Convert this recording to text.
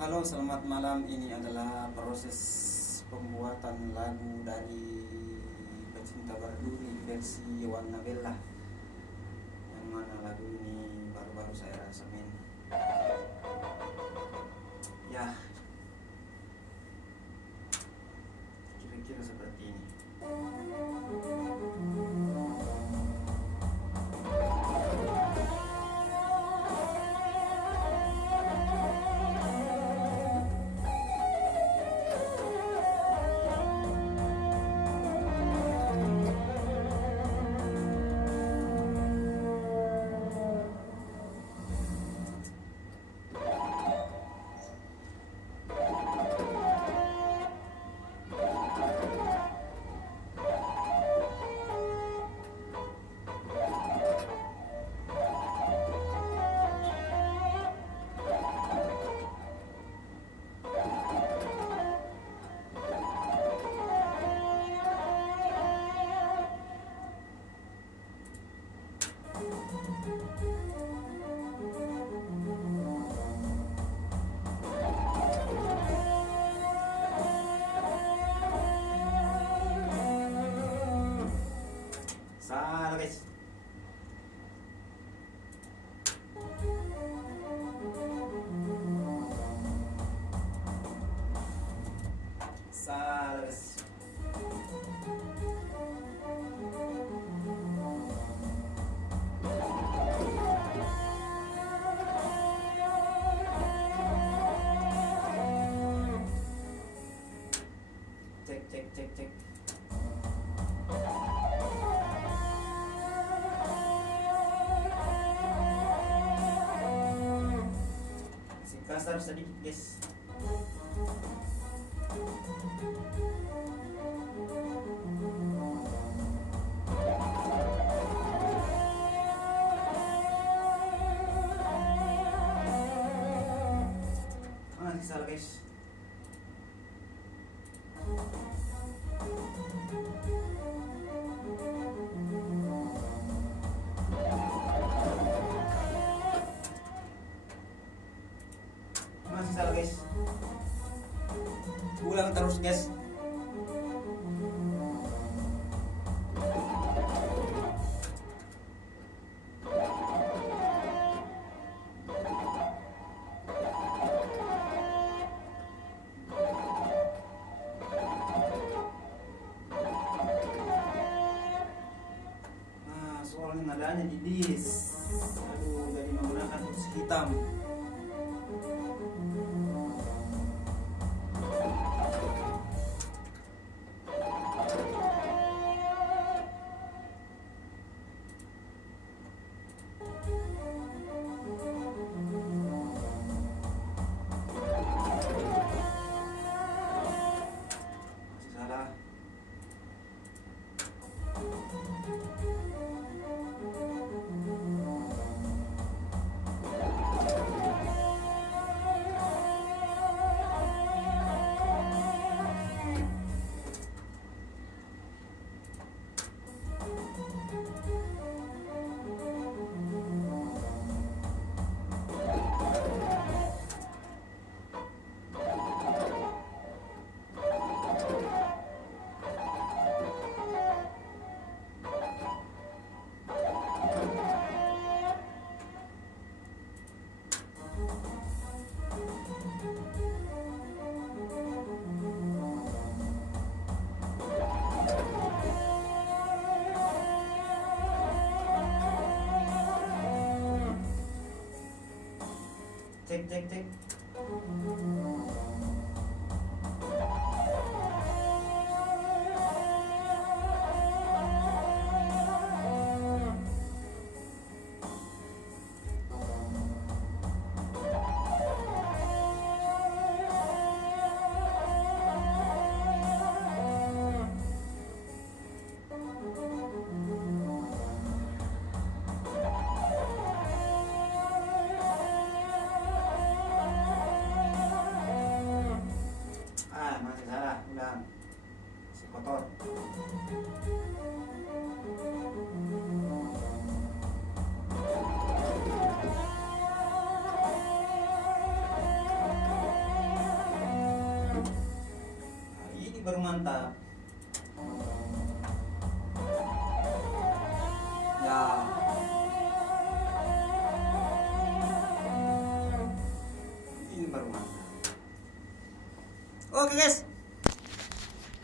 Halo, selamat malam. Ini adalah proses pembuatan lagu dari Pecinta Berduri versi Warna Bella. Yang mana lagu ini baru-baru saya rasa main. Ya, kira-kira seperti ini. Salah guys. Salah guys. Cek cek cek cek. Kasar sedikit guys. Masih salah guys. Masih salah guys. Ulang terus guys. Nah, soalnya nadanya di dis. Aduh, jadi menggunakan kursi hitam. Masih salah. Cek cek cek. ini baru mantap. Ya. Ini baru mantap. Oke guys.